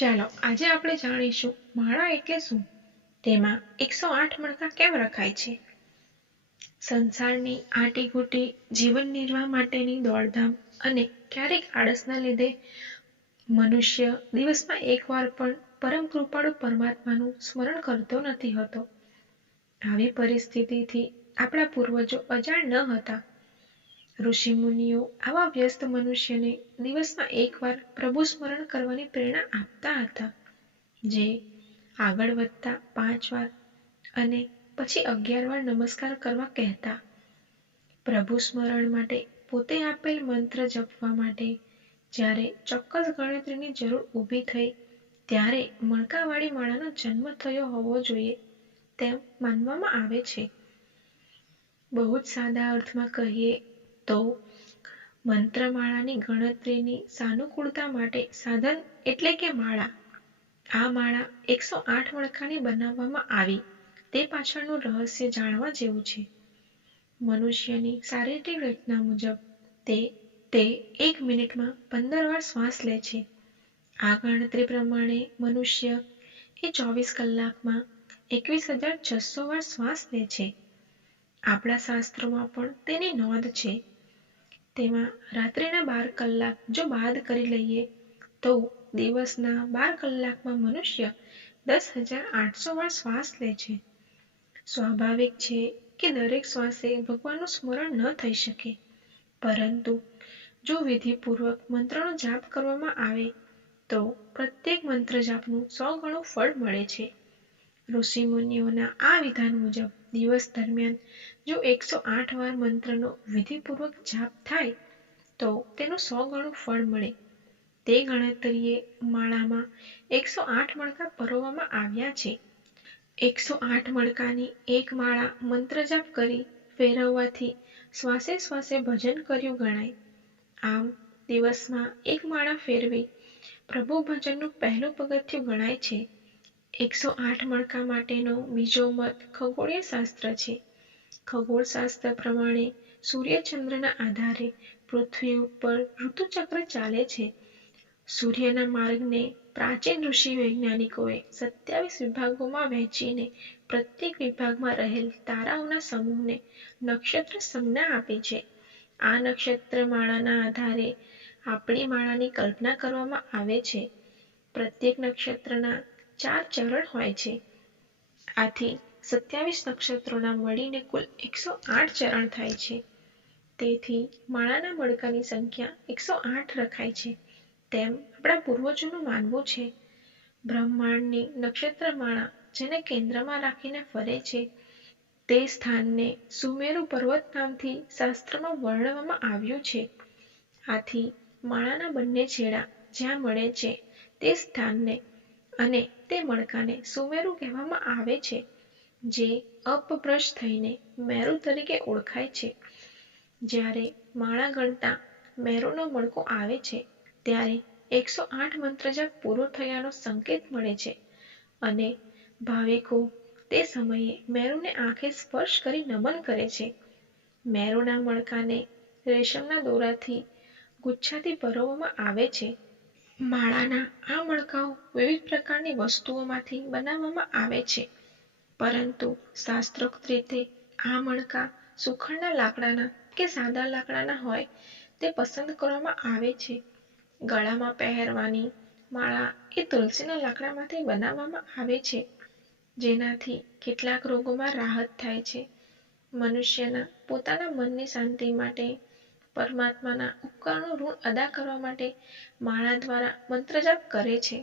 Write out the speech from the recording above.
ચાલો આજે આપણે જાણીશું માળા એટલે શું, તેમાં 108 મણકા કેમ રખાય છે. સંસારની આટીઘૂટી જીવન નિર્વાહ માટેની દોડધામ અને ક્યારેક આળસના લીધે મનુષ્ય દિવસમાં એકવાર પણ પરમ કૃપાળુ પરમાત્માનું સ્મરણ કરતો નથી હોતો. આવી પરિસ્થિતિથી આપણા પૂર્વજો અજાણ ન હતા. ઋષિ મુનિઓ આવા વ્યસ્ત મનુષ્યને દિવસમાં એકવાર પ્રભુ સ્મરણ કરવાની પ્રેરણા આપતા હતા, જે આગળ વધતા 5 વાર અને પછી 11 વાર નમસ્કાર કરવા કહેતા. પ્રભુ સ્મરણ માટે પોતે આપેલ મંત્ર જપવા માટે જ્યારે ચોક્કસ ગણતરીની જરૂર ઊભી થઈ, ત્યારે મણકાવાળી માળાનો જન્મ થયો હોવો જોઈએ તેમ માનવામાં આવે છે. બહુ જ સાદા અર્થમાં કહીએ તો મંત્રમાળાની ગણતરીની સાનુકૂળતા માટે સાધન એટલે કે માળા. આ માળા 108 મણકાની બનાવવામાં આવી તે પાછળનું રહસ્ય જાણવા જેવું છે. મનુષ્યની શારીરિક રચના મુજબ તે 1 મિનિટમાં 15 વાર શ્વાસ લે છે. આ ગણતરી પ્રમાણે મનુષ્ય એ 24 કલાકમાં 21,600 વાર શ્વાસ લે છે. આપણા શાસ્ત્રોમાં પણ તેની નોંધ છે. તેમાં રાત્રિના 12 કલાક જો બાદ કરી લઈએ તો દિવસના 12 કલાકમાં મનુષ્ય 10,800 વાર શ્વાસ લે છે. સ્વાભાવિક છે કે દરેક શ્વાસે ભગવાનનું સ્મરણ ન થઈ શકે, પરંતુ જો વિધિપૂર્વક મંત્રનો જાપ કરવામાં આવે તો પ્રત્યેક મંત્ર જાપનું 100 ગણું ફળ મળે છે. ઋષિ મુનિઓના આ વિધાન મુજબ દિવસ દરમિયાન જો 108 વાર મંત્રનો વિધિપૂર્વક જાપ થાય તો તેનું 100 ગણું ફળ મળે. તે ગણતરીએ માળામાં 108 મણકા પરોવવામાં આવ્યા છે. 108 મણકાની એક માળા મંત્રજાપ કરી ફેરવવાથી શ્વાસે શ્વાસે ભજન કર્યું ગણાય. આમ દિવસમાં એક માળા ફેરવી પ્રભુ ભજનનું પહેલું પગથિયું ગણાય છે. 108 મણકા માટેનો બીજો મત ખગોળીય શાસ્ત્ર છે. ખગોળશાસ્ત્ર પ્રમાણે સૂર્ય-ચંદ્રના આધારે પૃથ્વી ઉપર ઋતુચક્ર ચાલે છે. સૂર્યના માર્ગને પ્રાચીન ઋષિ વૈજ્ઞાનિકોએ 27 વિભાગોમાં વહેંચીને પ્રત્યેક વિભાગમાં રહેલ તારાઓના સમૂહને નક્ષત્ર સંજ્ઞા આપી છે. આ નક્ષત્ર માળાના આધારે આપણી માળાની કલ્પના કરવામાં આવે છે. પ્રત્યેક નક્ષત્રના 4 ચરણ હોય છે. આથી 27 નક્ષત્રોના મળીને કુલ 108 ચરણ થાય છે. તેથી માળાના મણકાની સંખ્યા 108 રખાય છે તેમ આપણા પૂર્વજોનું માનવું છે. બ્રહ્માંડની નક્ષત્રમાળા જેને કેન્દ્રમાં રાખીને ફરે છે તે સ્થાનને સુમેરુ પર્વત નામથી શાસ્ત્રમાં વર્ણવવામાં આવ્યું છે. આથી માળાના બંને છેડા જ્યાં મળે છે તે સ્થાનને અને તે મણકાને સુમેરુ કહેવામાં આવે છે, જે અપભ્રંશ થઈને મેરુ તરીકે ઓળખાય છે. જ્યારે માળા ગણતા મેરુનો મણકો આવે છે ત્યારે 108 મંત્રજાપ પૂરો થયાનો સંકેત મળે છે અને ભાવિકો તે સમયે મેરુને આંખે સ્પર્શ કરી નમન કરે છે. મેરુના મણકાને રેશમના દોરાથી ગુચ્છાથી પરોવવામાં આવે છે. માળાના આ મણકાઓ વિવિધ પ્રકારની વસ્તુઓમાંથી બનાવવામાં આવે છે, પરંતુ શાસ્ત્રોક્ત રીતે આ મણકા સુખડના લાકડાના કે સાદા લાકડાના હોય તે પસંદ કરવામાં આવે છે. ગળામાં પહેરવાની માળા એ તુલસીના લાકડામાંથી બનાવવામાં આવે છે, જેનાથી કેટલાક રોગોમાં રાહત થાય છે. મનુષ્યના પોતાના મનની શાંતિ માટે પરમાત્માના ઉપકારનું ઋણ અદા કરવા માટે માળા દ્વારા મંત્રજાપ કરે છે.